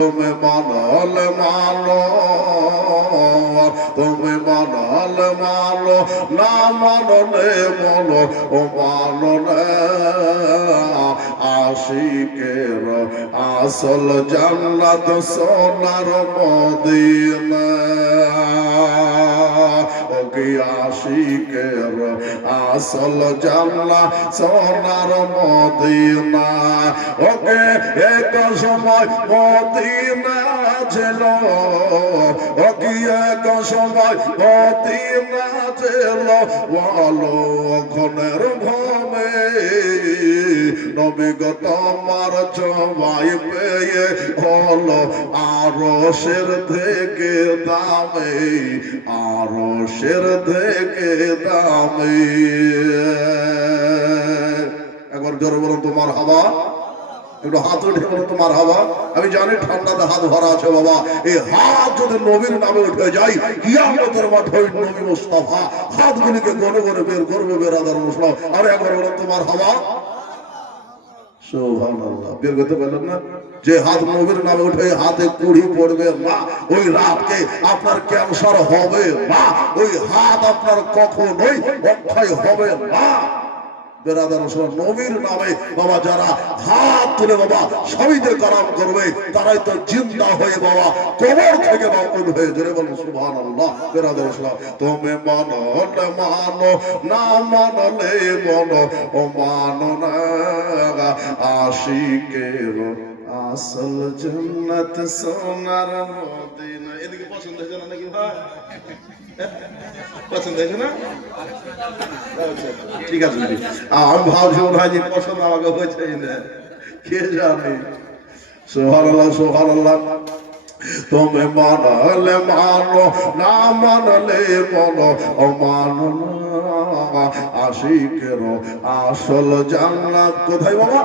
তুমি মানল মানো, তুমি মানল মানো, না মানলে বলো ও মানলে। আশিকের আসল জান্নাত সোনার মদিনা, ওকে আশিকের আসল জান্নাত সোনার মদিনা। ওকে এক সময় মদিনা ছিল, ওকে এক সময় মদিনা ছিল, বলো ওখানের ভূমে নবী গো তোমার জবাই পেয়ে হলো আরশের থেকে দামি, আরশের থেকে দামি। একবার জোরে বলুন তোমার হাওয়া, একটু হাত উঠে বলুন তোমার হাওয়া। আমি জানি ঠান্ডাতে হাত ভরা আছে বাবা, এই হাত যদি নবীর নামে উঠে যায় কিয়ামতের মাঠে ওই নবী মুস্তাফা হাতগুলিকে গনে গনে বের করবে বেরাদার মুসলিম। আর একবার বলুন তোমার হাওয়া। সুবহানাল্লাহ, বের করতে পারলেন না? যে হাত নবীর নামে উঠে হাতে কুড়ি পড়বে না, ওই রাতকে আপনার ক্যান্সার হবে না, ওই হাত আপনার কখনোই অক্ষয় হবে না। বেরাদার নবীর নামে বাবা যারা হাত তুলে বাবা শহীদের কালাম করবে, তারাই তো জিন্দা হয়ে বাবা কবর থেকে বাবুল হয়ে জোরে বলুন সুবহানাল্লাহ। বেরাদার তুমি মানো মানো, না মানলে বলো ও মানো না। আশিকের আসল জান্নাত সোনার মদিনা। এদিকে পছন্দ হয়েছে না নাকি ভাই? পছন্দ হয়েছে না? ঠিক আছে, আমি ভাবছি মনে হয় যে পছন্দ আমাকে হয়েছে না, কে জানে। সুবহানাল্লাহ সুবহানাল্লাহ। তুমি মানলে মানো, না মানলে বলো ও মানো না। আশিকের আসল জান্নাত কোথায় বাবা?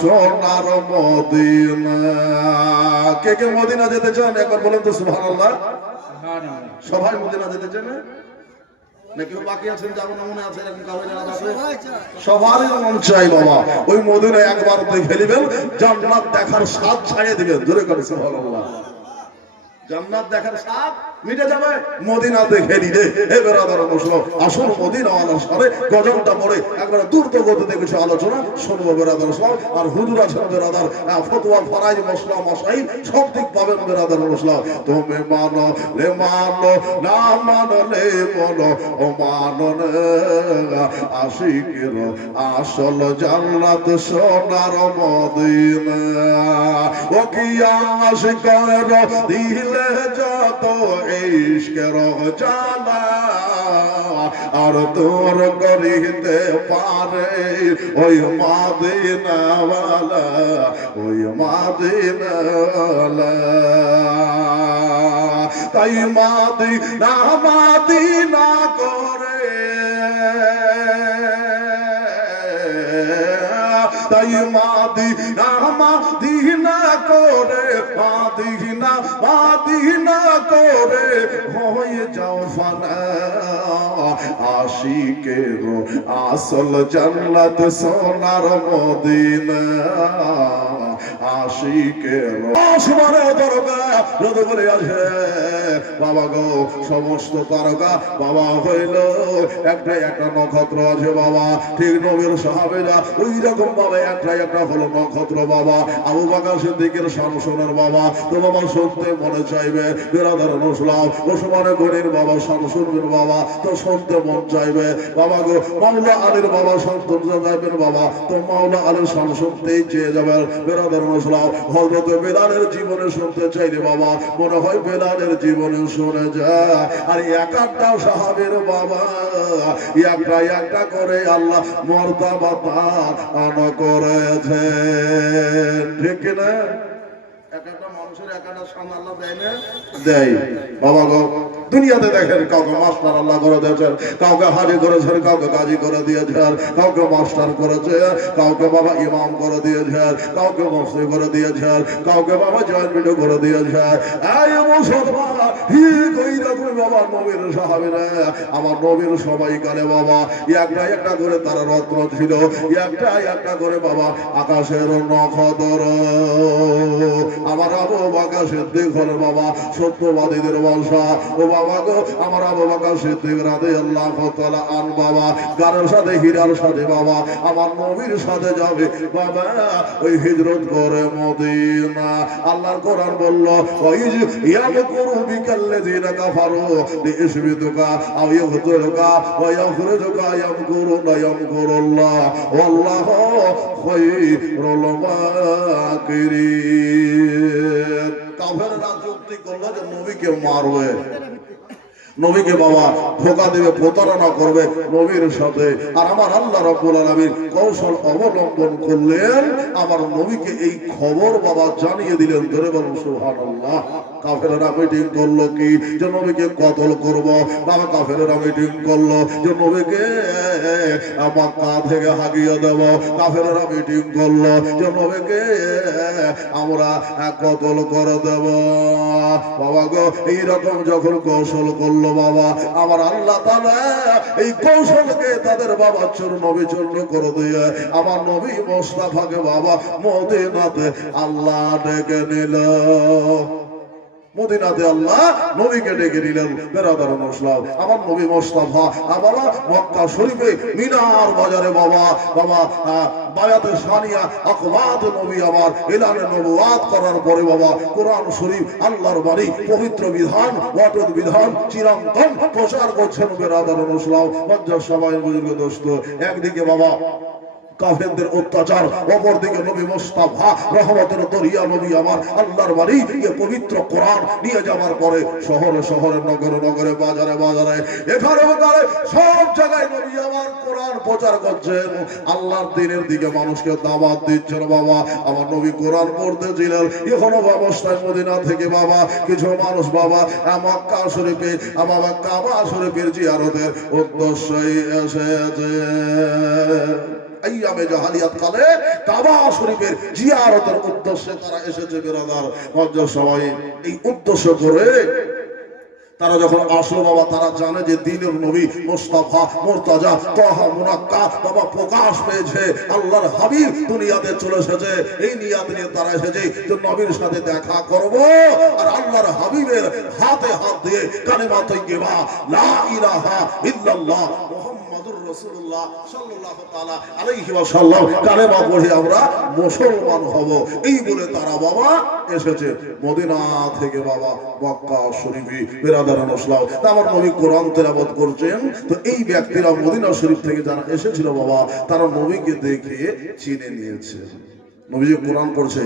সোনার মদিনা। কে কে মদিনা যেতে চান একবার বলেন তো সুবহানাল্লাহ। সবাই মদিনা যেতে চান নাকি বাকি আছেন যাবো না মনে আছে? সবারই মন চাই বাবা ওই মদিনা একবার দেখে নেবেন, জান্নাত দেখার স্বাদ ছাড়িয়ে দিবেন। জোরে করে সুবহানাল্লাহ। জান্নাত দেখার স্বাদ মিটে যাবে মদিনা দেখে নিলে। হে বেরাদার মুসলিম, আসল মদিনা ওয়ালার সাথে গজলটা পড়ে একবার দ্রুত গতিতে কিছু আলোচনা শুনবো বেরাদার মুসলিম। আর হুজুর আছেন বেরাদার ফতোয়া ফরাইজ মশলা মশাই সব দিক পাবেন বেরাদার মুসলিম। তুমি মানো লে মানো, না মানলে বলো ও মানো না। আশিকের আসল জান্নাত সোনার মদিনা। ও কি আশিকের দিলে যত ইশকের জালা, আর তোর করিতে পারে ওই মদিনাওয়ালা, ওই মদিনাওয়ালা। তাই মদিনা মদিনা করে, তাই মদিনা মদিনা করে, মদিনা মদিনা করে হয়ে যাও ফানা। আশিকের আসল জান্নাত সোনার মদিনা। আশিকের আসমানে তারকা যত বলে আছে বাবা গো, সমস্ত তারকা বাবা হইল একটা একটা নক্ষত্র আছে বাবা। ঠিক নবীর সাহাবেরা ওই রকম ভাবে একটা একটা হলো নক্ষত্র বাবা। আবু বকর সিদ্দিকের শান শোনার বাবা তো বাবা শুনতে মনে চাইবে বেরাদার মুসলিম। ওসমানে গনির বাবা শান শুনবেন বাবা তো শুনতে মন চাইবে বাবা গো। মাওলা আলীর বাবা শুনতে যাবেন বাবা তো মাওলা আলীর শান শুনতেই চেয়ে যাবেন বেরাদার মুসলিম। হযরত বেলালের জীবনে শুনতে চাইলে বাবা মনে হয় বেলালের জীবনে শুনে যায়। আর এক একটা সাহাবের বাবা একটা একটা করে আল্লাহ মর্যাদা দান করেছে, ঠিক না? এক একটা মানুষের এক একটা শান আল্লাহ দেয় না? দেয় বাবা গো। দুনিয়াতে দেখেন কাউকে মাস্টার আল্লাহ করে দিয়েছেন, কাউকে হাজি করেছেন, কাউকে কাজী করে দিয়েছেন, কাউকে মাস্টার করেছে, কাউকে বাবা ইমাম করে দিয়েছেন, কাউকে মুফতি করে দিয়েছেন, কাউকে বাবা জয়েন্ট ভিডিও করে দিয়েছেন। এই মুসলমান হি কইরা তুমি বাবা নবীর সাহাবীরা, আমার নবীর সবাই কালে বাবা একটা একটা করে তারা রত্ন ছিল, একটা একটা করে বাবা আকাশের নক্ষত্র। আমার আবু বকর সিদ্দিক হলো বাবা সত্যবাদীদের বংশা। ও বাবা গো, আমার আবু বকর সিদ্দিক রাদিয়াল্লাহু তাআলা আন বাবা গারের সাথে হীরার সাথে বাবা আমার নবীর সাথে যাবে বাবা ওই হিজরত করে মদিনা। আল্লাহর কোরআন বলল ওয়াইজ ইয়ামকুরু বিকাল্লাযিনা কাফারু লিইসবিতুকা আও ইয়াকতুলুকা ওয়া ইয়াখরুজুকা ইয়ামকুরুনা ইয়ামকুরুল্লাহ ওয়াল্লাহু খায়রুল মাকিরিন। কাফেররা যুক্তি করলো যে নবীকে মারবে, নবীকে বাবা ধোঁকা দেবে, প্রতারণা করবে নবীর সাথে। আর আমার আল্লাহ রাব্বুল আলামিন কৌশল অবলম্বন করলেন, আমার নবীকে এই খবর বাবা জানিয়ে দিলেন। ধরে বলুন সুবহানাল্লাহ। কাফেররা মিটিং করলো কি যে নবীকে কতল করব। বাবা কাফেররা মিটিং করলো যে নবীকে মক্কা থেকে হাগিয়ে দেব। কাফেররা মিটিং করলো যে নবীকে আমরা কতল করে দেব। বাবা গো, এইরকম যখন কৌশল করলো বাবা আমার আল্লাহ তাআলা এই কৌশলকে তাদের বাবা চূর্ণ বিচূর্ণ করে দিয়ে আমার নবী মুস্তাফাকে বাবা মদিনাতে আল্লাহ ডেকে নিল। মদিনাতে আল্লাহ নবীকে ডেকে নিলেন। বেরাদার মুসলিম, আমার নবী মুস্তাফা বাবা মক্কা শরীফে মিনার বাজারে বাবা বাবা বায়াতে সানিয়া আকবাদ নবী আমার এলানে নবুয়াত করার পরে বাবা কোরআন শরীফ আল্লাহর বাণী পবিত্র বিধান ওয়াটদ বিধান চিরন্তন প্রচার করছেন। বেরাদার মুসলিম, মজ্জা সবাই বুজুর্গ দোস্ত, একদিকে বাবা কাফেরদের অত্যাচার, অপরদিকে নবী মুস্তাফা রহমতের দরিয়া নবী আমার আল্লাহর বাণী এই পবিত্র কোরআন নিয়ে যাওয়ার পরে শহরে শহরে নগরে নগরে বাজারে বাজারে এখানে ওখানে সব জায়গায় নবী আমার কোরআন প্রচার করছেন। আল্লাহর দিনের দিকে মানুষকে দাওয়াত দিচ্ছেন। বাবা আমার নবী কোরআন পড়তেছিলেন। এখনো অবস্থায় মদিনা থেকে বাবা কিছু মানুষ বাবা মক্কা শরীফে বাবা কাবা শরীফের জিয়ারতের উদ্দেশ্যেই এসেছে। আইয়ামে জাহালিয়াত কালে কাবা শরীফের জিয়ারতের উদ্দেশ্যে তারা এসেছে। বেরাদার মজ্জা সবাই এই উদ্দেশ্য করে তারা যখন আসলো বাবা তারা জানে যে দ্বীনের নবী মুস্তাফা মুর্তাজা তাহা মুনাক্কা বাবা প্রকাশ পেয়েছে, আল্লাহর হাবিব দুনিয়াতে চলে এসেছে। এই নিয়াত নিয়ে তারা এসেছে যে নবীর সাথে দেখা করব আর আল্লাহর হাবিবের হাতে হাত দিয়ে কালেমা তাইয়্যিবা লা ইলাহা ইল্লাল্লাহ মুহাম্মাদুর রাসূলুল্লাহ সাল্লাল্লাহু তাআলা আলাইহি ওয়াসাল্লাম কালেমা পড়ে আমরা মুসলমান হব। এই বলে তারা বাবা এসেছে মদিনা থেকে বাবা মক্কা শরীফে। বেরাদারান ইসলাম, আমার নবী কোরআন তেলাওয়াত করছেন। তো এই ব্যক্তিরা মদিনা শরীফ থেকে যারা এসেছিল বাবা তারা নবীকে দেখে চিনে নিয়েছে। নবীজি কোরআন পড়ছে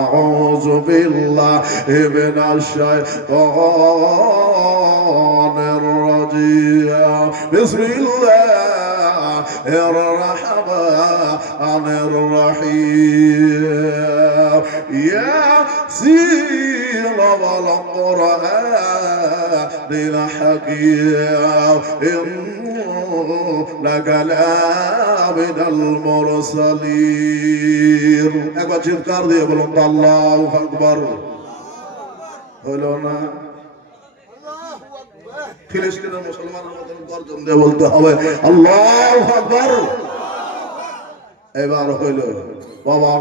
আউযু বিল্লাহি মিনাশ শাইতানির রাজিম বিসমিল্লাহির রাহমানির রহিম ইয়াসিন ওয়াল কুরআনিল হাকীম ইন্নাকা লামিনাল মুরসালিন। একবার চিৎকার দিয়ে বলুন তো আল্লাহু আকবার। হলো না? ফিলিস্তিনের মুসলমানের মতন গর্জন দিয়ে বলতে হবে আল্লাহু আকবার। এবার হইল বাবা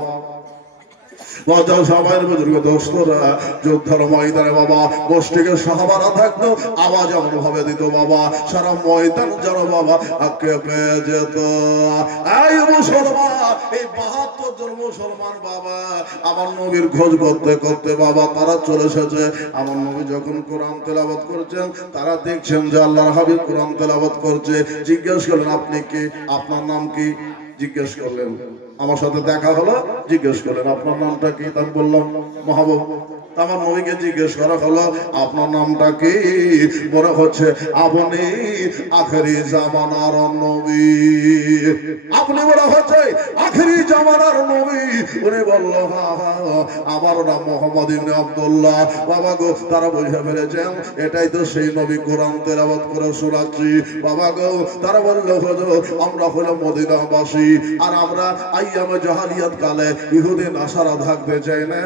সবাই বুজুর্গ দোস্তরা যুদ্ধের ময়দানে বাবা গোষ্ঠীকে সাহাবারা থাকতো, আওয়াজ এমন ভাবে দিত বাবা সারা ময়দান যেন বাবা কেঁপে যেত। এই মুসলমান, এই ৭২ জন মুসলমান বাবা আমার নবীর খোঁজ করতে করতে বাবা তারা চলে এসেছে। আমার নবী যখন কোরআন তেলাওয়াত করছেন তারা দেখছেন যে আল্লাহর হাবিব কোরআন তেলাওয়াত করছে। জিজ্ঞেস করলেন আপনি কি, আপনার নাম কি? জিজ্ঞেস করলেন। আমার সাথে দেখা হলো, জিজ্ঞেস করলেন আপনার নামটা কি? তাই বললাম মাহবুব। আমার নবীকে জিজ্ঞেস করা হলো আপনার নামটা কি? মনে হচ্ছে আপনি আখেরি জামানার নবী, আপনি মনে হচ্ছে আখেরি জামানার নবী। উনি বলল আমার নাম মোহাম্মদ ইবনে আব্দুল্লাহ। বাবা গো, তারা বুঝে ফেলেছেন এটাই তো সেই নবী, কোরআন তেলাওয়াত করে শোনাচ্ছি। বাবা গো, তারা বলল হুজুর আমরা হলো মদিনাবাসী, আর আমরা আইয়ামে জাহালিয়াত কালে ইহুদি নাসারা থাকতে চাই না,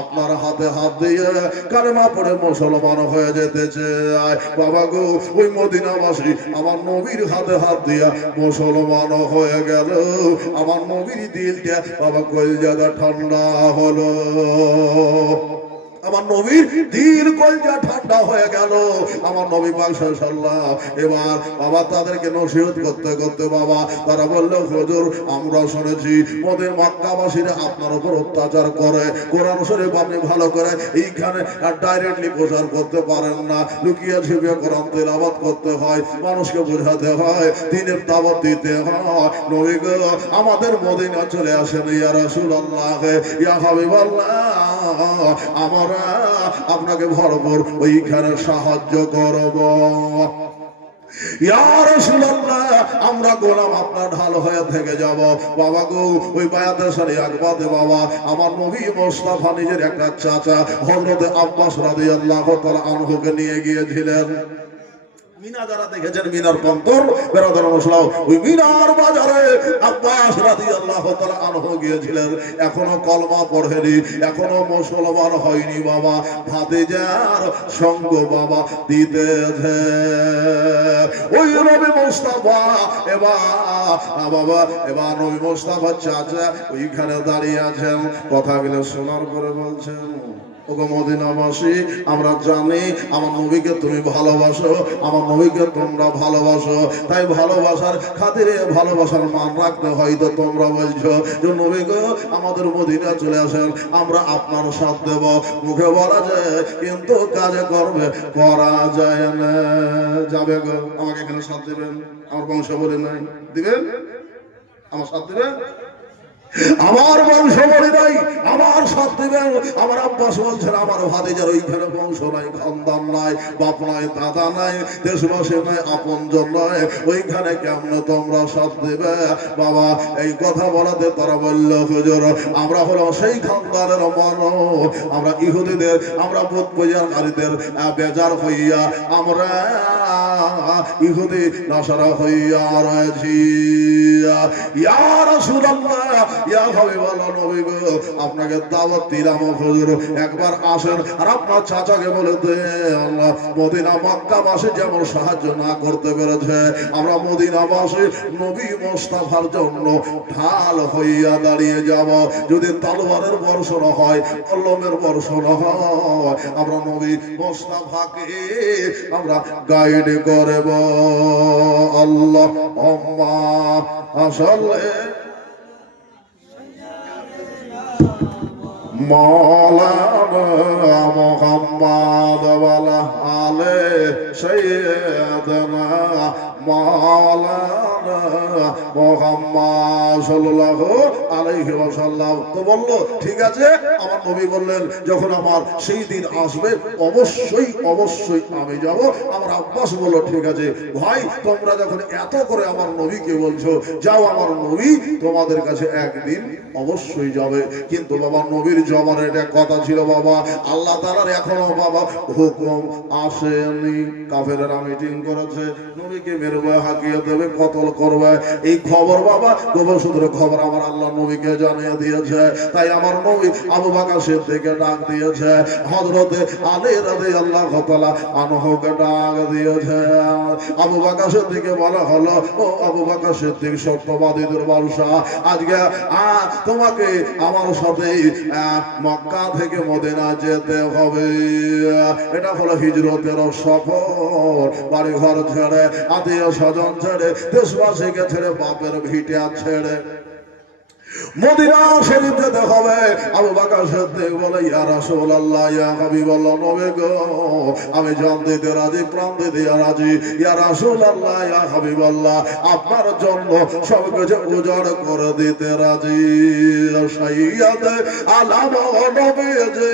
আপনার হাতে হাত দিয়ে কালেমা পড়ে মুসলমান হয়ে যেতে চায়। বাবা গো, ওই মদিনাবাসী আমার নবীর হাতে হাত দিয়া মুসলমান হয়ে গেল। আমার নবীর দিলটা বাবা কলিজাটা ঠান্ডা হলো, আমার নবীর দিল কলজা ঠান্ডা হয়ে গেল। আমার নবী পাক সাল্লাল্লাহু এবার বাবা তাদেরকে নসিহত করতে করতে বাবা তারা বলল হুজুর আমরা শুনেছি মক্কাবাসীরা আপনার উপর অত্যাচার করে, কোরআন শরীফ আপনি ভালো করে এইখানে ডাইরেক্টলি প্রচার করতে পারেন না, লুকিয়ে ছুপিয়ে কোরআন তেলাওয়াত করতে হয়, মানুষকে বোঝাতে হয়, দ্বীনের দাওয়াত দিতে হয়। নবী গো আমাদের মদিনা চলে আসেন ইয়া রাসূলুল্লাহ, ইয়া হাবিবাল্লাহ, আমরা আপনাকে ভরপুর ওইখানে সাহায্য করব। ইয়া রাসূলুল্লাহ আমরা গোলাম আপনার ঢাল হয়ে থেকে যাব। বাবা গো, ওই বায়াতের সারি আকবাদে বাবা আমার নবী মুস্তাফা নিজের একটা চাচা হযরত আব্বাস রাদিয়াল্লাহু তাআলা আনহুকে নিয়ে গিয়েছিলেন। মিনা যারা দেখেছেন মিনার পন্তর বেরাদার মশলাও, ওই মিনার বাজারে আব্বাস রাদিয়াল্লাহু তাআলা আনহু গিয়েছিলেন। এখনো কলমা পড়েনি, এখনো মুসলমান হয়নি বাবা, ভাতিজার সঙ্গ বাবা দিতেছে। ওই নবী মুস্তাফা এবার নবী মুস্তাফা চাচা ওইখানে দাঁড়িয়ে আছেন, কথাগুলো শোনার পরে বলছেন ওগো মদিনাবাসী আমরা জানি আমার নবীকে তুমি ভালোবাসো, আমার নবীকে তোমরা ভালোবাসো, তাই ভালোবাসার খাতিরে ভালোবাসার মান রাখতে হয়তো তোমরা বলছো যে নবী গো আমাদের মদিনা চলে আসেন, আমরা আপনার সাথ দেব। মুখে বলা যায় কিন্তু কাজে করবে করা যায় না। যাবে গো আমাকে এখানে সাথ দিবেন, আমার বংশ বলে নাই দিবেন, আমার সাথ দিবেন, আমার বংশ বলে নাই আমার সাথ দিবেন। আমার আব্বাস বলছেন আমার ভাতিজার ওইখানে বংশ নাই, খানদান নাই, বাপ নাই, দাদা নাই, দেশবাসী নাই, আপনজন নয়, ওইখানে কেমন তোমরা সাথ দিবে? বাবা এই কথা বলাতে তারা বলল হুজুর আমরা হলো সেই খানদানের মানুষ, আমরা ইহুদিদের আমরা বুত পূজারীদের বেজার হইয়া আমরা ইহুদি নাসারা হইয়া রয়েছি। ইয়া রাসূলুল্লাহ ইয়া হাবিবাল্লাহ নবী গো আপনাকে দাওয়াত দিলাম হুজুর একবার আসেন আর আপনার চাচাকে বলে দেন মদিনা মক্কাবাসী যেমন সাহায্য না করতে পেরেছে আমরা মদিনাবাসী নবী মুস্তাফার জন্য ঢাল হইয়া দাঁড়িয়ে যাব। যদি তলোয়ারের বর্ষণ হয়, কলমের বর্ষণ হয়, আমরা নবী মুস্তাফাকে আমরা গাইড করব। আল্লাহুম্মা সাল্লি মাওলানা মুহাম্মদ ওয়ালা আলে সাইয়্যিদানা মাওলানা মুহাম্মদ সাল্লাল্লাহু আলাইহি ওয়াসাল্লাম। তো বলল ঠিক আছে, আমার নবী বললেন যখন আমার সেই দিন আসবে অবশ্যই অবশ্যই আমি যাব। আমার আব্বাস বলল ঠিক আছে ভাই তোমরা যখন এত করে আমার নবীকে বলছো যাও, আমার নবী তোমাদের কাছে একদিন অবশ্যই যাবে। কিন্তু বাবা নবীর জবানে এটা কথা ছিল বাবা আল্লাহ তাআলার এখনো বাবা হুকুম আসেনি। কাফেররা মিটিং করেছে নবীকে মেরবে, হাকিয়ে দেবে, কতল করবে, এই খবর বাবা গোপন সূত্রে খবর আমার আল্লাহ নবীকে জানিয়ে দিয়েছে। তাই আমার নবী আবু বকর সিদ্দিককে ডাক দিয়েছে, হযরতে আলী রাদিয়াল্লাহু তাআলা আনহুকে ডাক দিয়েছে। আবু বকর সিদ্দিককে বলা হলো ও আবু বকর সিদ্দিক সত্যবাদীদের বাদশা, আজকে তোমাকে আমার সাথে মক্কা থেকে মদিনা যেতে হবে। এটা হলো হিজরতের সফর, বাড়ি ঘর ছেড়ে, আত্মীয় স্বজন ছেড়ে, দেশবাসীকে ছেড়ে, বাপের ভিটা ছেড়ে মদিনা শরীফ যেতে হবে। আবু বকর সিদ্দিক বলে ইয়া রাসূলুল্লাহ ইয়া হাবিবাল্লাহ নবী গো আমি জান দিতে রাজি, প্রাণ দিতে রাজি। ইয়া রাসূলুল্লাহ ইয়া হাবিবাল্লাহ আপনার জন্য সবকিছু উজাড় করে দিতে রাজি। সাইয়্যিদ আলাম নবীজি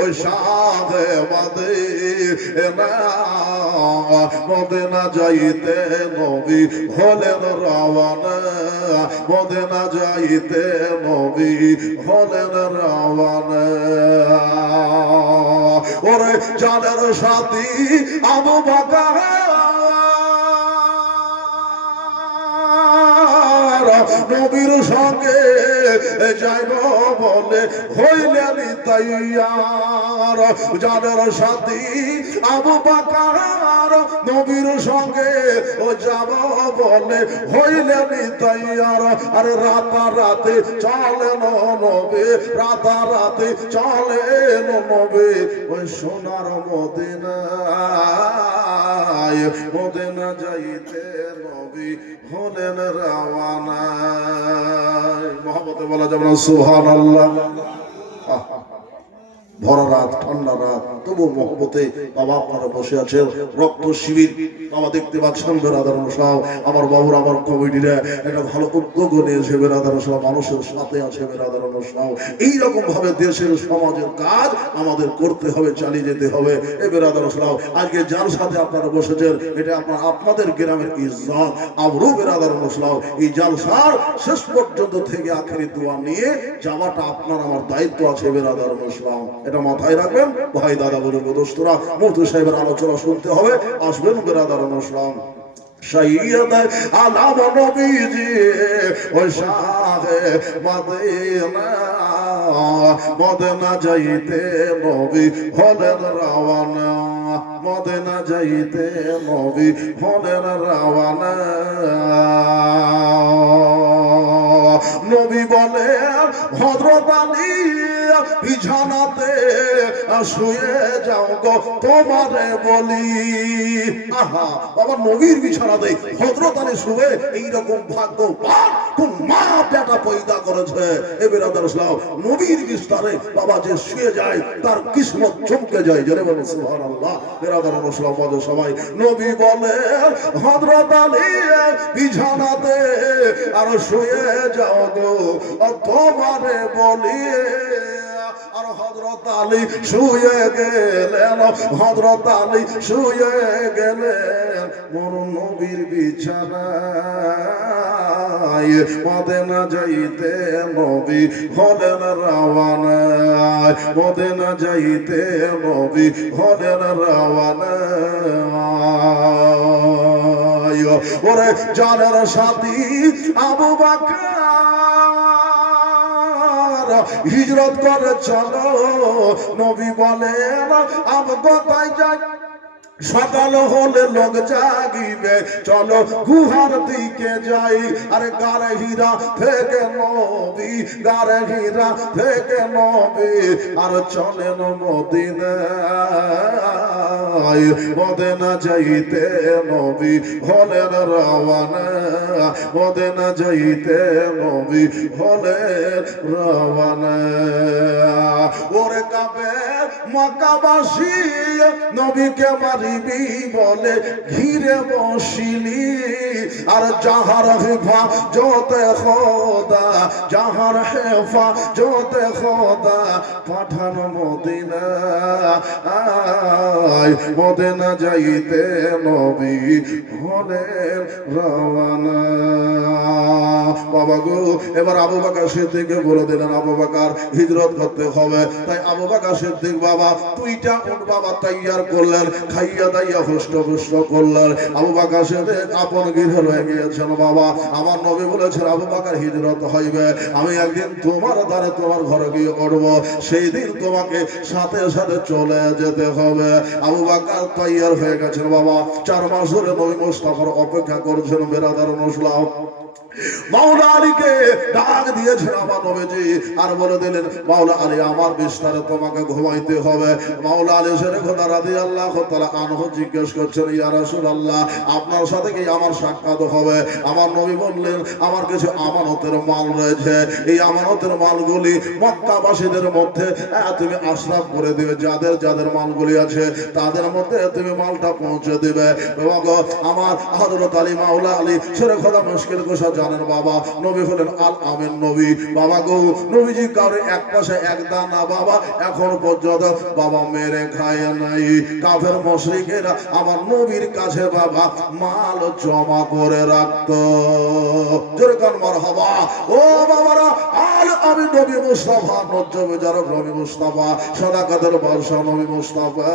ওই শাহে মদিনা মদিনা যাইতে নবী হলেন রাওয়ানা মদিনা যাইতে নবী হলেন রাওয়ানা ওরে জানের সাথী আবু বকর নবীর সঙ্গে যাইব বলে হইলেন তৈয়ার জানের সাথী আবু বকর নবীর সঙ্গে ও যাব বলে হইলেন তৈয়ার আর রাতারাতি চলেন নবী রাতারাতি চলেন নবী ওই সোনার মদিনায় মদিনা যাইতে নবী হলেন রাওয়ানা মহব্বতে বলা যাবে না সুবহানাল্লাহ ভরা রাত ঠান্ডা রাত তবু মহব্বতে বাবা আপনারা বসে আছেন রক্ত শিবির বাবা দেখতে পাচ্ছেন বেরাদার সব আমার বাবুর আমার কমিটিরা একটা ভালো উদ্যোগ নিয়েছে বেরাদার সব মানুষের সাথে আছে বেরাদার সব এইরকম ভাবে দেশের সমাজের কাজ আমাদের করতে হবে চালিয়ে যেতে হবে এই বেরাদার সব আজকে যার সাথে আপনারা বসেছেন এটা আপনাদের গ্রামের ইজ্জত আমরু বেরাদার সব এই জালসার শেষ পর্যন্ত থেকে আখেরি দোয়া নিয়ে যাওয়াটা আপনার আমার দায়িত্ব আছে বেরাদার সব এটা মাথায় রাখবেন ভাই দাদা বলুন দোস্তরা মুফতি সাহেবের আলোচনা শুনতে হবে আসবেন বেরাদার ইসলাম সৈয়দ আলাম নবীজি ওই শাহে মদিনা মদিনা যাইতে নবী হলেন রাওয়ানা মদিনা যাইতে নবী হলেন রাওয়ানা নবী বলে হযরত আলী বিছানাতে শুয়ে যাও গো তোমারে বলি আহা বাবা নবীর বিছানাতে হযরত আলী শুয়ে এইরকম ভাগ্যবান কোন মা বেটা পয়দা করেছে এ বেরাদার ইসলাম নবীর বিস্তারে বাবা যে শুয়ে যায় তার কিসমত চমকে যায় জোরে বলুন সুবহানাল্লাহ বেরাদার ইসলাম বাজে সবাই নবী বলে হযরত আলী বিছানাতে আর শুয়ে যাও গো তোমারে বলি আর হযরত আলী শুয়ে গেলেন হযরত আলী শুয়ে গেলেন মোর নবীর বিছানায় মদিনা যাইতে নবী হলেন রাওয়ানা মদিনা যাইতে নবী হলেন রাওয়ানা ওরে জানের সাথী আবু বকর হিজরত করে চলো নবী বলেন আমি কোথায় যাই সকাল হলে লোক জাগিবে চলো গুহার দিকে যাই আরে গারে হীরা থেকে নবী গারে হীরা থেকে নবী আর চলেন মদিনায় মদিনা যাইতে নবী হলেন রাওয়ানা মদিনা যাইতে নবী হলেন রাওয়ানা ওরে কাবে মক্কাবাসী নবীকে মারিবি বলে ঘিরে বসিলি আর যাহার হেফাজতে খোদা যাহার হেফাজতে খোদা পাঠান মদিনা মদিনা যাইতে নবী হলেন রাওয়ানা বাবা গো এবার আবু বকর সিদ্দিককে বলে দিলেন আবু বকর হিজরত করতে হবে তাই আবু বকর সিদ্দিক বাবা দুইটা উট বাবা তৈয়ার করলেন খাইয়া দাইয়া হুষ্ট করলেন আবু বকর সিদ্দিক আপন গৃহে রয়ে গিয়েছেন বাবা আমার নবী বলেছেন আবু বকর হিজরত হইবে আমি একদিন তোমার দ্বারে তোমার ঘরে গিয়ে করবো সেই দিন তোমাকে সাথে সাথে চলে যেতে হবে আবু বকর তৈয়ার হয়ে গেছেন বাবা 4 মাস ধরে নবী মুস্তাফার অপেক্ষা করছেন বেরাদার মুসলিম মাওলা আলীকে ডাক দিয়েছেন আমার নবীজি আর বলে দিলেন মাওলা আলী আমার বিস্তারে তোমাকে ঘুমাইতে হবে মাওলা আলী শেরে খোদা রাদিয়াল্লাহু তাআলা আনহু জিজ্ঞেস করছেন ইয়া রাসূলুল্লাহ আপনার সাথে কি আমার সাক্ষাৎ হবে আমার নবী বললেন আমার কিছু আমানতের মাল রয়েছে এই আমানতের মালগুলি মক্কাবাসীদের মধ্যে তুমি আশরাফ করে দিবে যাদের যাদের মালগুলি আছে তাদের মধ্যে তুমি মালটা পৌঁছে দিবে এবং আমার হযরত আলী মাওলা আলী শেরে খোদা মুশকিল কুশা জানেন বাবা, নবী হলেন আল আমিন নবী। বাবা গো, নবীজি কারো এক পাশে এক দানা বাবা এখন পর্যন্ত বাবা মেরে খায় নাই। কাফের মুশরিকেরা আমার নবীর কাছে বাবা মাল জমা করে রাখতো। জোরে কান মারহাবা। ও বাবারা, আল আমিন নবী মুস্তাফা, নজ্জবে যারা নবী মুস্তাফা, সাদাকাতের বাদশা নবী মুস্তাফা।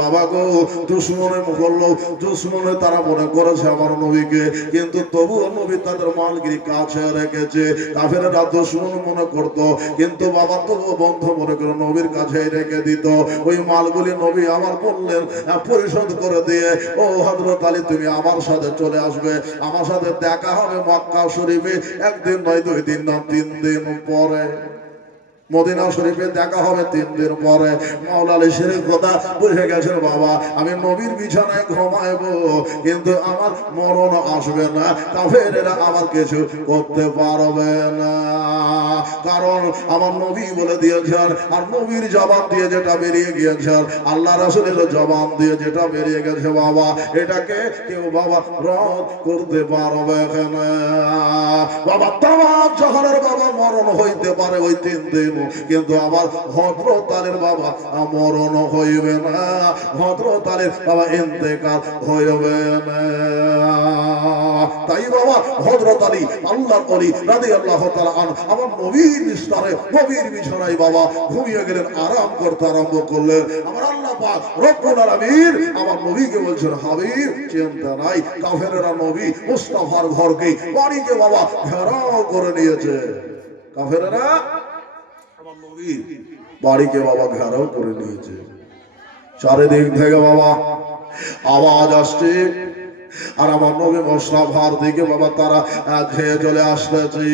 বাবা গো, দুশমনে করলো, দুশমনে তারা মনে করেছে আমার নবীকে, কিন্তু তবুও নবী তাদের মালগিরি কাছে রেখেছে। কাফেররা দুশমন মনে করতো, কিন্তু বাবা তবুও বন্ধ মনে করে নবীর কাছে রেখে দিত। ওই মালগুলি নবী আমার বললেন পরিশোধ করে দিয়ে, ও হযরত আলী তুমি আমার সাথে চলে আসবে, আমার সাথে দেখা হবে মক্কা শরীফে, একদিন নয়, 2 দিন না 3 দিন পরে। মদিনা শরীফে দেখা হবে 3 দিন পরে। মাওলা আলী শরীফ কথা বুঝে গেছেন বাবা, আমি নবীর বিছানায় ঘুমাইবো, কিন্তু আমার মরণ আসবে না, কাফেরেরা আমার কিছু করতে পারবে না। কারণ আমার নবী বলে দিয়েছেন, আর নবীর জবান দিয়ে যেটা বেরিয়ে গিয়েছেন, আল্লাহ রাসূলের জবান দিয়ে যেটা বেরিয়ে গেছে বাবা, এটাকে কেউ বাবা রদ করতে পারবে না। বাবা তামাম জাহানের বাবা মরণ হইতে পারে ওই 3 দিন, কিন্তু আমার হযরত আলীর বাবা মরণ হইবে না, হযরত আলীর বাবা ইন্তেকাল হইবে না। তাই বাবা হযরত আলী আল্লাহর ওলি রাদিয়াল্লাহু তাআলা আনহু আমার নবীর বিছানায়, নবীর বিছানায় বাবা ঘুমিয়ে গেলেন, আরাম করতে আরম্ভ করলেন। আমার আল্লাহ পাক রব্বুল আলামিন আমার নবীকে বলছেন, হাবিব চিন্তা নাই, কাফেররা নবী মুস্তাফার ঘরকে, বাড়িকে বাবা ঘেরাও করে নিয়েছে। কাফেররা আমার নবীর বাড়িকে বাবা ঘেরাও করে নিয়েছে। চারিদিক থেকে বাবা আওয়াজ আসছে, আর আমার নবী মুস্তাফার দিকে বাবা তারা খেয়ে চলে আসতেছে।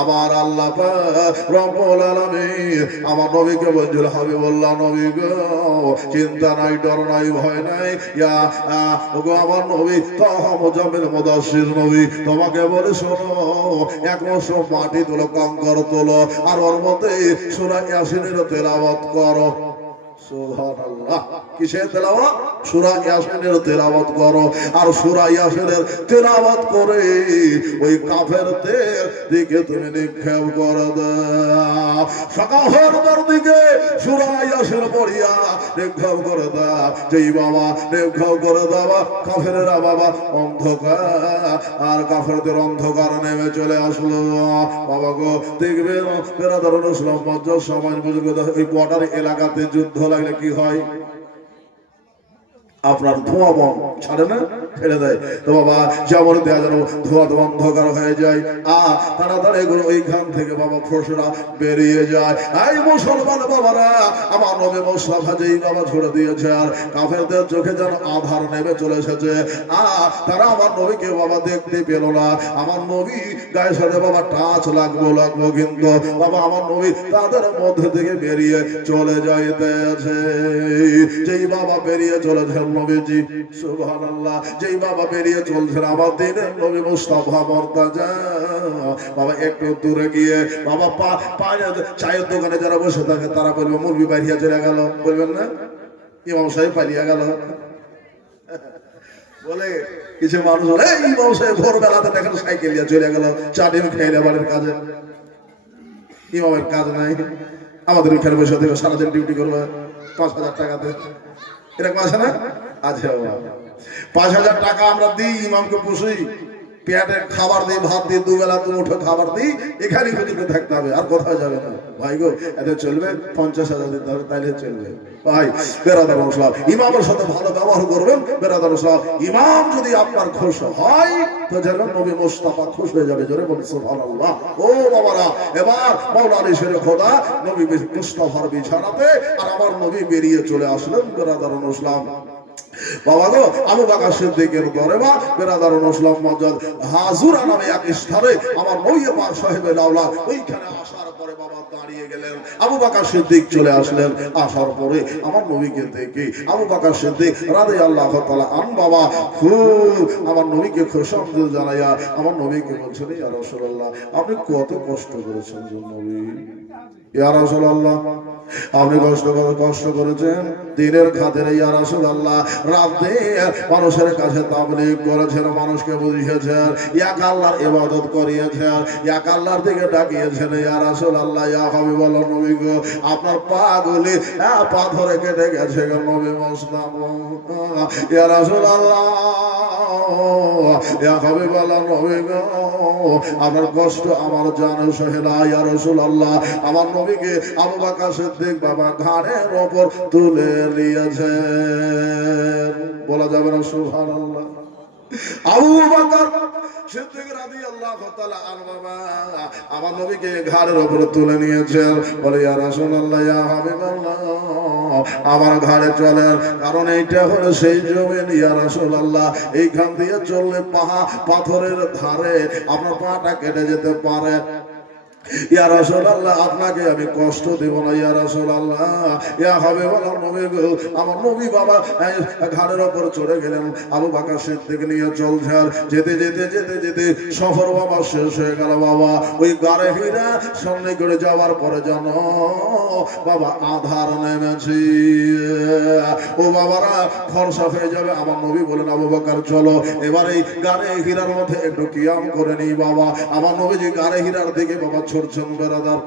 আবার আল্লাহ পাক রব্বুল আলামিন আমার নবীকে বলছিল, হাবিবুল্লাহ নবী গো চিন্তা নাই, ডর নাই, ভয় নাই, ইয়া গো আমার নবী তাহা মুজাম্মিল মুদাশশির নবী, তোমাকে বলে শোনো, 1 মশক মাটি তোলো, কঙ্কর তোলো, আর ওর মধ্যে সূরা ইয়াসিনের তেলাওয়াত করো। সুবহানাল্লাহ। কিসের তেলাওয়াত? সূরা ইয়াসিনের তেলাওয়াত করো। আর সূরা ইয়াসিনের তেলাওয়াত করে ওই কাফেরদের দিকে তুমি নিক্ষেপ করে দাও। কাফেরদের দিকে সূরা ইয়াসিন পড়িয়া নিক্ষেপ করে দাও। যেই বাবা নিক্ষেপ করে দাও, কাফেররা বাবা অন্ধকার, আর কাফেরদের অন্ধকার নেমে চলে আসলো। বাবা গো দেখবেন বেরাদারুল ইসলাম মজ্জর সমাজ বুজুর্গ, এই বর্ডার এলাকাতে যুদ্ধ লাগলে কি হয়? আপনার ধোঁয়া বম ছাড়ে না, ছেড়ে দেয়। তো বাবা যেমন দেয়া যেন ধোঁয়া অন্ধকার হয়ে যায়, তাড়াতাড়ি করে ওইখান থেকে বাবা ফোসরা বেরিয়ে যায়। এই মুসলমান বাবারা, আমার নবী মুস্তাফা যেই বাবা ছড়ে দিয়েছে, আর কাফেরদের চোখে যেন আধার নেমে চলে এসেছে। তারা আমার নবীকে বাবা দেখতে পেল না। আমার নবী গায়ের সাথে বাবা টাচ লাগবো, কিন্তু বাবা আমার নবী তাদের মধ্যে থেকে বেরিয়ে চলে যাইতেছে। যেই বাবা বেরিয়ে চলেছে নবীজি, সুবহানাল্লাহ, যেই বাবা বেরিয়ে চলছেন আমার দিনের নবী মুস্তাফা মুর্তাজা, বাবা একটু দূরে গিয়ে বাবা চায়ের দোকানে যারা বসে থাকে তারা বলবে মুরবি বাইরিয়া চলে গেল, বলবেন না ইমাম সাহেব পালিয়ে গেল বলে। কিছু মানুষ বলে ইমাম সাহেব ভোরবেলাতে দেখেন সাইকেল নিয়ে চলে গেল, চাটিন খেয়ে বাড়ির কাজে, ইমামের কাজ নাই, আমাদের এখানে বসে থেকে সারাদিন ডিউটি করবে 5,000 টাকাতে, এরকম আছে না? আচ্ছা, 5,000 টাকা আমরা দিই, ইমামকে পুষি, পেটে খাবার দিই, ভাত দিই, 2 বেলা 2 মুঠো খাবার দিই, এখানেই খুঁজে থাকতে হবে, আর কোথাও যাবে না। ভাই গো এতে চলবে? 50,000 দিতে হবে, তাইলে চলবে। ভাই বেরাদার মুসলাম, ইমামের সাথে ভালো ব্যবহার করবেন। বেরাদার মুসলাম, ইমাম যদি আপনার খুশ হয় তো যেন নবী মুস্তাফা খুশ হয়ে যাবে। জোরে বলুন সুবহানাল্লাহ। ও বাবারা, এবার মাওলা আলী শেরে খোদা নবী মুস্তাফার বিছানাতে, আর আমার নবী বেরিয়ে চলে আসলেন। বেরাদার মুসলাম বাবা গো, আবু বকর সিদ্দিকের দরবা বেরাদারুল ইসলাম মসজিদ হাজুরা নামে এক স্থানে আমার নবী পাক সাহেবে লাউলা ওইখানে আসার পরে বাবা দাঁড়িয়ে গেলেন। আবু বকর সিদ্দিক চলে আসলেন। আসার পরে আমার নবীকে দেখে আবু বকর সিদ্দিক রাদিয়াল্লাহু তাআলা আন বাবা খুব আমার নবীকে খুশামদিল জানাইয়া আমার নবীকে বলছেন, ইয়া রাসূলুল্লাহ আপনি কত কষ্ট করেছেন নবী, ইয়া রাসূলুল্লাহ আপনি কষ্ট করেছেন দিনের খাতিরে ইয়া রাসূলুল্লাহ, রাতে মানুষের কাছে তাবলীগ করেছেন, মানুষকে বুঝিয়েছেন, এক আল্লাহর ইবাদত করিয়েছেন, এক আল্লাহর দিকে ডাকিয়েছেন। ইয়া রাসূলুল্লাহ, ইয়া হাবিবাল্লাহ, নবী গো, আপনার পাগুলি পাথরে কেটে গেছে গো নবী মুস্তাফা। ইয়া রাসূলুল্লাহ, ইয়া হাবিবাল্লাহ, নবী গো, আপনার কষ্ট আমার জানে সহে না। ইয়া রাসূলুল্লাহ, আমার নবীকে আবু বকর সিদ্দিক বাবা ঘাড়ের ওপর তুলে নিয়েছেন। বলা যাবে না সুবহানাল্লাহ? আবু বকর সিদ্দিক রাদিয়াল্লাহু তাআলা আনহু বাবা আমার নবীকে ঘাড়ের উপরে তুলে নিয়েছেন। বলে ইয়া রাসূলুল্লাহ, ইয়া হাবিবাল্লাহ, আমার ঘাড়ে চলেন, কারণ এইটা হলো সেই জমিন ইয়া রাসূলুল্লাহ, এইখান দিয়ে চললে পাথরের ধারে আপনার পাটা কেটে যেতে পারে। ইয়া রাসূলুল্লাহ, আপনাকে আমি কষ্ট দেব না। ইয়া রাসূলুল্লাহ, ইয়া হাবিবাল্লাহ, নবী গো, আমার নবী বাবা ঘাড়ের উপর চড়ে গেলেন। আবু বকর সিদ্দিক নিয়ে চলছেন। যেতে যেতে যেতে যেতে সফর বাবা শেষ হয়ে গেল বাবা। ওই গারে হীরা সামনে করে যাওয়ার পরে জানো বাবা আধার নেমেছে। ও বাবারা খরচা হয়ে যাবে। আমার নবী বলেন, আবু বকর চলো এবার এই গারে হীরার মধ্যে একটু কিয়াম করে নিই বাবা। আমার নবীজি গারে হীরার দিকে বাবা ছড়ছেন বেরাদার।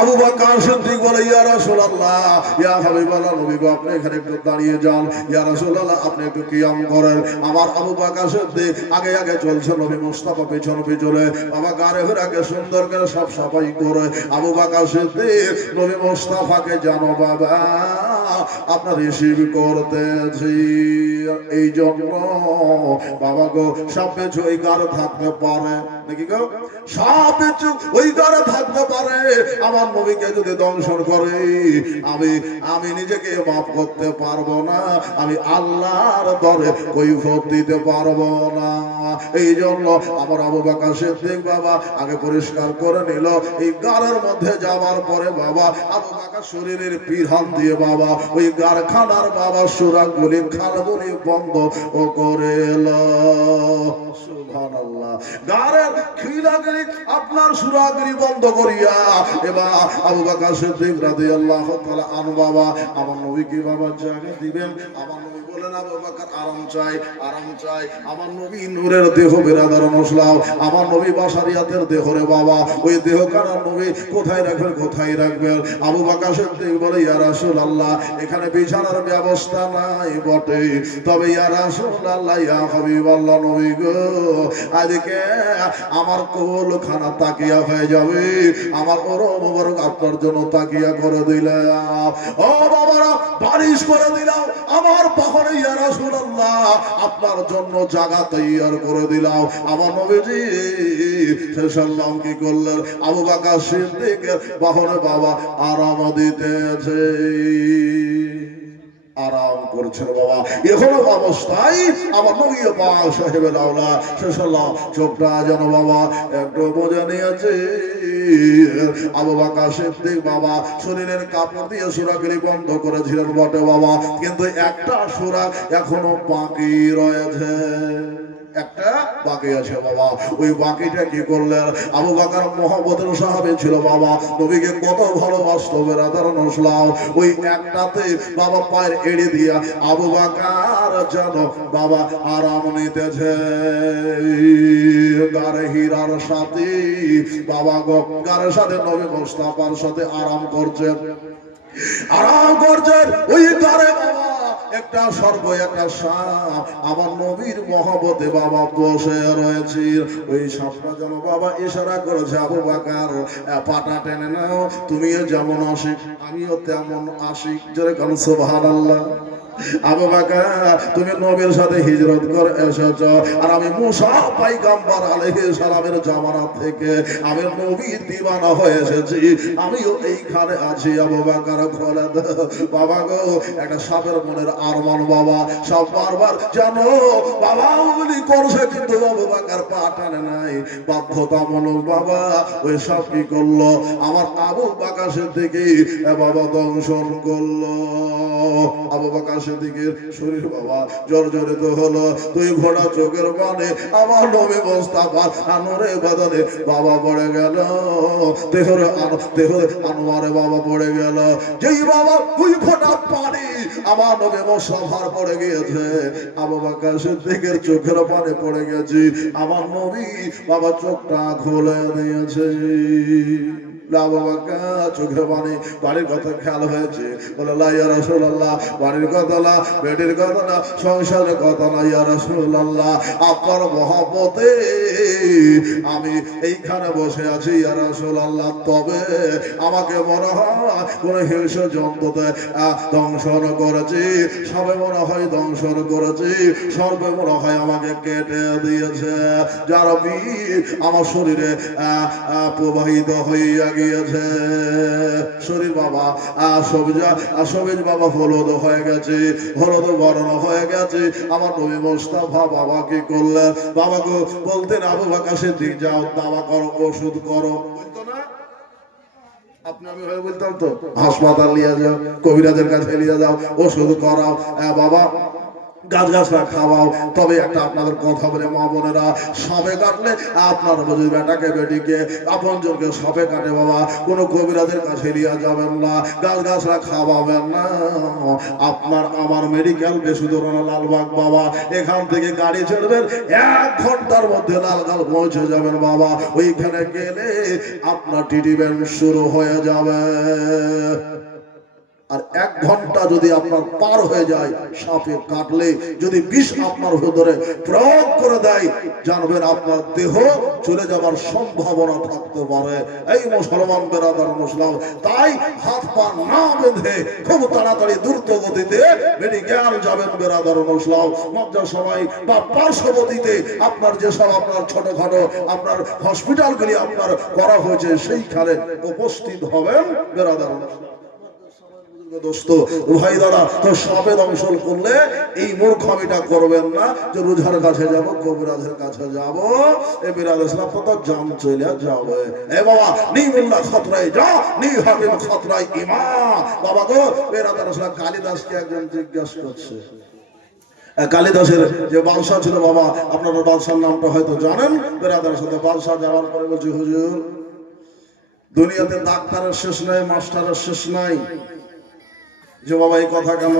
আবু বকর সিদ্দিক বলে, ইয়া রাসূলুল্লাহ, ইয়া হাবিবাল্লাহ, নবী গো, আপনি এখানে একটু দাঁড়িয়ে যান। ইয়া রাসূলুল্লাহ, আপনি একটু কিয়াম করেন। আমার আবু বকর সিদ্দিক আগে আগে চলছে, নবী মুস্তাফা পেছন পেছনে বাবা গারে হীরাকে সুন্দর করে সব সাফাই করে। আবু বকর সিদ্দিক নবী মুস্তাফাকে জানো বাবা আপনার রিসিভ করতেছি, এই জন্য বাবা গো সব কিছু ওই গারে থাকতে পারে নাকি গো, সব কিছু ওই গারে থাকতে পারে। আমার নবীকে যদি দংশন করে আমি নিজেকে মাফ করতে পারবো না, আমি আল্লাহর দরে কৈফিয়ত দিতে পারবো না। এই জন্য আমার আবু বকর সিদ্দিক বাবা আগে পরিষ্কার করে নিল। এই গারের মধ্যে যাওয়ার পরে বাবা আবু বকর শরীরের পিরান দিয়ে বাবা ওই গারখানার বাবা সুরাগুলি খালগুলি বন্ধ ও করে এলো। সুবহানাল্লাহ, গারের খিলাগুলি আপনার সুরাগুলি বন্ধ করিয়া এবার আবু বকর সিদ্দিক রাদিয়াল্লাহু তাআলা আনহু বাবা আমার নবীকে বাবা জায়গা দিবেন। আমার নবী বলেন, আবু বকর আরাম চাই, আরাম চাই। আমার নবী নূরের দেহ বেরাদার মুসলাম, আমার নবী বাশারিয়াতের দেহ রে বাবা, ওই দেহ কানা নবী কোথায় রাখবেন, কোথায় রাখবেন? আবু বকর সিদ্দিক বলে, ইয়া রাসূলুল্লাহ, এখানে বিছানার ব্যবস্থা নাই বটে, তবে ইয়া রাসূলুল্লাহ, ইয়া হাবিবাল্লাহ, নবী গো, আজকে আমার কোলখানা তাকিয়া হয়ে যাবে, আমার ওর মোবারক আপনার জন্য তাকিয়া করে দিলাম। ও বাবারা, বারিশ করে দিলাম আমার পাহাড়ে, ইয়া রাসূলুল্লাহ, আপনার জন্য জায়গা তৈয়ার করে দিলাম। আমার নবীজি সাল্লাল্লাহু কি করলেন, আবু বকর সিদ্দিকের বাহনে বাবা আরাম দিতেছে, আরাম করছেন বাবা। এখনো অবস্থায় আমার নবী পাক সাহেবের আওলা সাল্লাল্লাহু চোখটা যেন বাবা একটু বোঝা নিয়েছে। আবু বকর সিদ্দিক বাবা শরীরের কাপড় দিয়ে সূরাগুলি বন্ধ করেছিলেন বটে বাবা, কিন্তু একটা সূরা এখনো বাকি রয়েছে, একটা বাকি আছে বাবা। ওই বাকিটা কি করলেন, আবু বকর মহব্বতের সাহাবী ছিল বাবা, নবীকে কত ভালোবাসতো বেরাদার মুসলাম। ওই একটাতে বাবা পায়ের এড়ে দিয়া আবু বকর যেন বাবা আরাম নিতেছে। গারে হীরার সাথে বাবা গো, গারের সাথে নবী মুস্তাফার সাথে আরাম করছেন, আরাম করছেন। ওই গারে বাবা একটা সর্ব একটা সাপ আমার নবীর মহব্বতে বাবা বসে রয়েছে। ওই সাপটা যেন বাবা ইশারা করেছে, আবু বকর পাটা টেনে নাও, তুমিও যেমন আশিক আমিও তেমন আশিক। যেরকম সুবহানাল্লাহ। আবু বকর, তুমি নবীর সাথে হিজরত করে এসেছো, আর আমি মুসা পয়গম্বর আলাইহিস সালামের জামানা থেকে আমি নবীর দিওয়ানা হয়ে এসেছি, আমিও এইখানে আছি। আবু বকর খোলে বাবা গো, একটা সাপের মনের আরমান বাবা, সব বারবার জানো বাবা উনি করছে, কিন্তু আবু বকর পা টানে নাই, বাধ্যতামূলক বাবা ওই সব কি করলো, আমার আবু বকর সিদ্দিক বাবা দংশন করলো। আবু বকর সিদ্দিকের শরীর বাবা জর্জরিত হলো। দুই ঘোড়া চোখের পানে আমার নবী মুস্তাফা আনোরে বাদনে বাবা পড়ে গেল, দেহরে আনোয়ারে বাবা পড়ে গেল। যেই বাবা দুই ফোঁটা পানি আমার নবী মুস্তাফার পড়ে গিয়েছে, আবু বকর সিদ্দিকের চোখের পানে পড়ে গেছে, আমার নবী বাবা চোখটা খুলে দিয়েছে। চোখের পানি বাড়ির কথা খেয়াল হয়েছে, বলে লা ইয়া রাসূলুল্লাহ, বাড়ির কথা না, বেটির কথা না, সংসারের কথা না, ইয়া রাসূলুল্লাহ আপনার মহব্বতে আমি এইখানে বসে আছি ইয়া রাসূলুল্লাহ, তবে আমাকে মনে হয় কোন হিংস্র জন্তুতে দংশন করেছি, সবে মনে হয় দংশন করেছি, সর্বে মনে হয় আমাকে কেটে দিয়েছে, যার বিষ আমার শরীরে প্রবাহিত হইয়া গিয়েছে। শরীর বাবা সবুজ বাবা হলুদ হয়ে গেছে, হলুদ বর্ণ হয়ে গেছে। আমার নবী মুস্তাফা বাবা কি করলেন? বাবাকে বলতেন আবু বকর সিদ্দিক যাও দাওয়া করো, ওষুধ করো, বলতো না? আপনি আমি হয়ে বলতাম তো হাসপাতাল নিয়ে যাও, কবিরাজের কাছে নিয়ে যাও, ওষুধ করাও, বাবা গাছ গাছরা খাওয়াও। তবে একটা আপনাদের কথা বলে মা বোনেরা, সাপে কাটলে আপনার বুঝি বেটাকে বেটিকে আপনজনকে সাপে কাটে বাবা, কোনো কবিরাজের কাছে নিয়ে যাবেন না, গাছ গাছরা খাওয়াবেন না। আপনার আমার মেডিকেল বেসুদরনা লালবাগ বাবা, এখান থেকে গাড়ি চড়বেন 1 ঘন্টার মধ্যে লালগাল পৌঁছে যাবেন বাবা। ওইখানে গেলে আপনার ট্রিটমেন্ট শুরু হয়ে যাবে। আর 1 ঘন্টা যদি আপনার পার হয়ে যায়, সাপে কাটলে যদি বিষ আপনার ভেতরে প্রয়োগ করে দেয়, জানবেন আপনার দেহ চলে যাবার সম্ভাবনা থাকতে পারে। এই মুসলমান বেরাদার মুসলিম, তাই হাত পা না বেঁধে খুব তাড়াতাড়ি দ্রুত গতিতে মেডিকেল যাবেন বেরাদার মুসলিম। মজ্জা সময় বা পার্শ্ববর্তীতে আপনার যেসব আপনার ছোটখাটো আপনার হসপিটালগুলি আপনার করা হয়েছে, সেইখানে উপস্থিত হবেন বেরাদার মুসলিম। দোস্ত ভাই দাদা, তো সাপে দংশন করলে এই মূর্খামিটা করবেন না যে রোজার কাছে যাব, কবিরাজের কাছে যাব, এ বিরাজ ইসলাম তো জান চলে যাবে। এ বাবা নিমুল্লাহ খতরাই যা, নি হাকিম খতরাই ইমাম। বাবা গো, বেরাদার ইসলাম কালিদাসকে একজন জিজ্ঞাসা করছে, কালিদাসের যে বাদশা ছিল বাবা, আপনারা বাদশার নামটা হয়তো জানেন। বেরাদার সাথে বাদশা যাওয়ার পরে বলছে, হুজুর দুনিয়াতে ডাক্তারের শেষ নাই, মাস্টারের শেষ নাই। যে বাবা এই কথা কেন?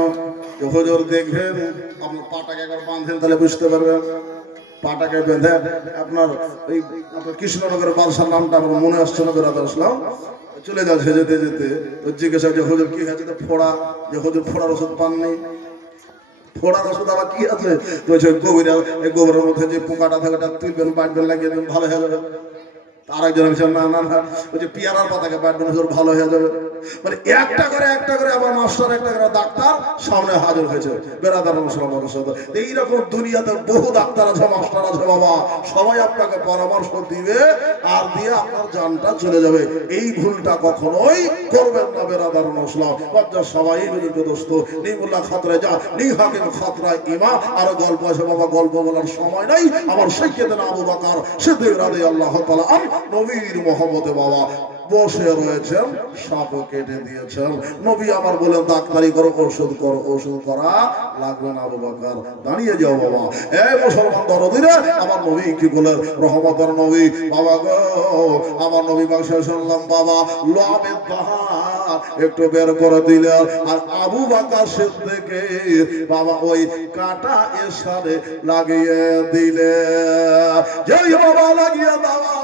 হুজুর দেখবেন আপনার পাটাকে একবার বাঁধেন তাহলে বুঝতে পারবেন। পাটাকে বেঁধে আপনার এই আপনার কৃষ্ণনগরের বাদশার নামটা আমার মনে আসছে না বেরাদার ইসলাম, চলে যাচ্ছে যেতে যেতে তো জিজ্ঞাসা যে হুজুর কি হয়েছে? তো ফোড়া, যে হুজুর ফোড়ার ওষুধ পাননি। ফোড়ার ওষুধ আবার কি আছে? বলছে গোবরের, এই গোবরের মধ্যে যে পোকাটা থাকে ওটা তুলবেন, বাটবেন, লাগিয়ে দেবেন, ভালো হয়ে যাবে। আরেকজন না না না, ওই যে পেয়ারার পাতাকে বাটবেন, ভালো হয়ে যাবে। মানে একটা করে আবার মাস্টার, একটা করে ডাক্তার সামনে হাজির হয়েছে বেরাদার মুসলমানের সাথে। এইরকম দুনিয়াতে বহু ডাক্তার আছে, মাস্টার আছে বাবা, সবাই আপনাকে পরামর্শ দিবে আর দিয়ে আপনার জানটা চলে যাবে। এই ভুলটা কখনোই করবেন না বেরাদার মুসলিম। সবাই বুঝুক দোস্ত, নিমুল্লাহ খতরা যা, নি হাকিম খতরা ইমাম। আরো গল্প আছে বাবা, গল্প বলার সময় নাই। আমার সাইয়েদনা আবু বকর সিদ্দিক রাদিয়াল্লাহু তাআলা আন নবীর মহব্বতে বাবা বসে রয়েছেন, সাপ কেটে দিয়েছেন। নবী আমার বলেন ডাক্তারি করো, ওষুধ করো, ওষুধ করা লাগবে না আবু বকর, দাঁড়িয়ে যাও বাবা। এই মুসলমান দরদিরা, আমার নবী কি বলেন? রহমতের নবী বাবা গো, আমার নবী বাদশা শুনলাম বাবা লাভের বাহার একটু বের করে দিলেন, আর আবু বকর সিদ্দিককে বাবা ওই কাটা এসারে লাগিয়ে দিলে। যেই বাবা লাগিয়ে দেওয়া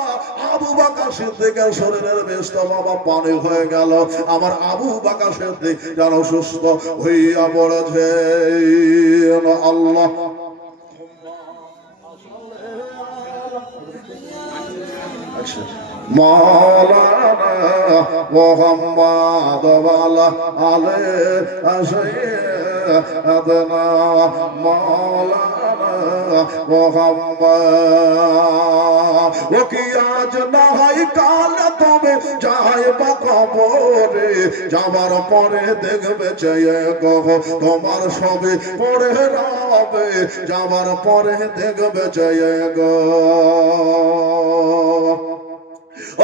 আবু বকর সিদ্দিকের শরীরের বেশটা বাবা পানি হয়ে গেল। আমার আবু বকর সিদ্দিক যেন সুস্থ হইয়া পড়েছে। আল্লাহ মাওলানা মুহাম্মদ ওয়ালা আলাইহি সাইয়্যিদানা মাওলানা মুহাম্মদ। ও কি আজ না হয় কাল তবে যাইবা কবরে, যাবার পরে দেখবে চেয়ে গো তোমার সবে পড়ে রবে, যাবার পরে দেখবে চেয়ে গো।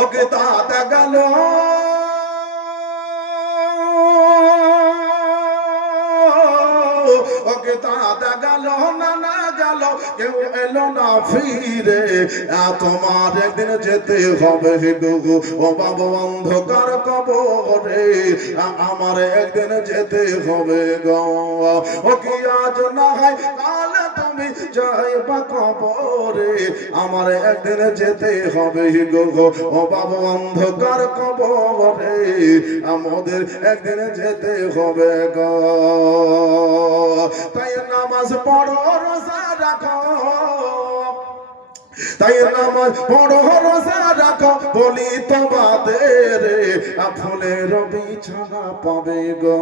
ওকে তাতে গেল ওকে দাদা গেল নানা গেল কেউ এলো না ফিরে তোমার একদিন যেতে হবে গো ও বাবা অন্ধকার কবরে আমার একদিন যেতে হবে গো ও কি আজ না হয় কাল তুমি যাইবা কবরে আমার একদিন যেতে হবে গো ও বাবা অন্ধকার কবরে আমাদের একদিন যেতে হবে গো তাই নামাজ পড়ো রোজা রাখো তাই নামাজ পড়ো রোজা রাখো বলি তোমাদের ফুলের বিছানা পাবে গো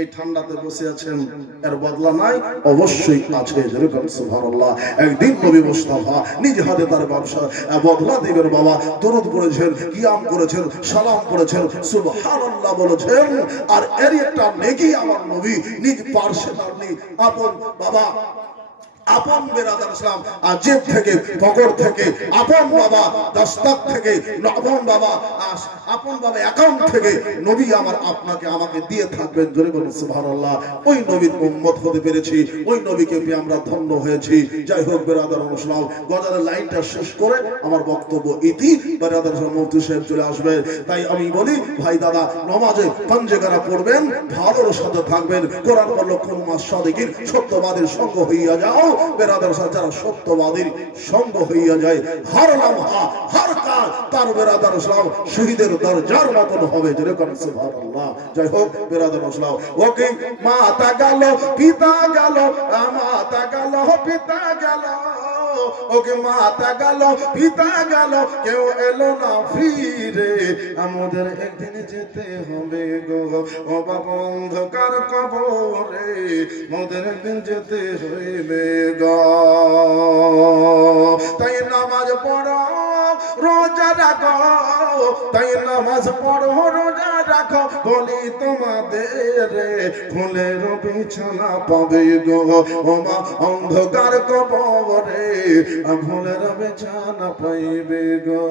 এই ঠান্ডাতে বসে আছেন এর বদলা নাই অবশ্যই আছে যেরকম সুবহানাল্লাহ একদিন নবী মুস্তাফা নিজ হাতে তার ব্যবসা বদলা দিবেন বাবা দরুদ পড়েছেন কিয়াম করেছেন সালাম করেছেন সুবহানাল্লাহ বলেছেন আর এর একটা নেকি আমার নবী নিজ পার্শ্বে তার আপন বাবা আপন বেরাদার ইসলাম আজিব থেকে পকর থেকে আপন বাবা দস্তক থেকে আপন বাবা অ্যাকাউন্ট থেকে নবী আমার আপনাকে আমাকে দিয়ে থাকবেন জোরে বলুন সুবহানাল্লাহ ওই নবীর উম্মত হতে পেরেছি ওই নবীকে পেয়ে আমরা ধন্য হয়েছি যাই হোক বেরাদার ইসলাম গজারের লাইনটা শেষ করে আমার বক্তব্য ইতি বেরাদার মুফতি সাহেব চলে আসবে তাই আমি বলি ভাই দাদা নামাজে পাঞ্জেগারা পড়বেন ভালোর সাথে থাকবেন কোরআন বলল কোন মাস সাদিকিন সত্যবাদীর সঙ্গ হইয়া যাও বেরাদার যারা সত্যবাদীর সঙ্গ হইয়া যায় হর লমহা হর কাল তার বেরাদার ইসলাম শহীদের দরজার মতন হবে যেরকম সুবহানাল্লাহ যাই হোক বেরাদার ইসলাম ওকে মাতা গেল পিতা গেল মাতা গেল পিতা গেল ওকে মাতা গেল পিতা গেল কেউ এলো না ফিরে আমাদের একদিন যেতে হবে গো ও বাবা অন্ধকার কবরে আমাদের একদিন যেতে হইবে গো তাই নামাজ পড়ো রোজা রাখো তাই নামাজ পড়ো রোজা রাখো বলি তোমাদের ফুলের বিছানা পাবে গো ও মা অন্ধকার কবরে ফুলের বিছানা পাইবে গো।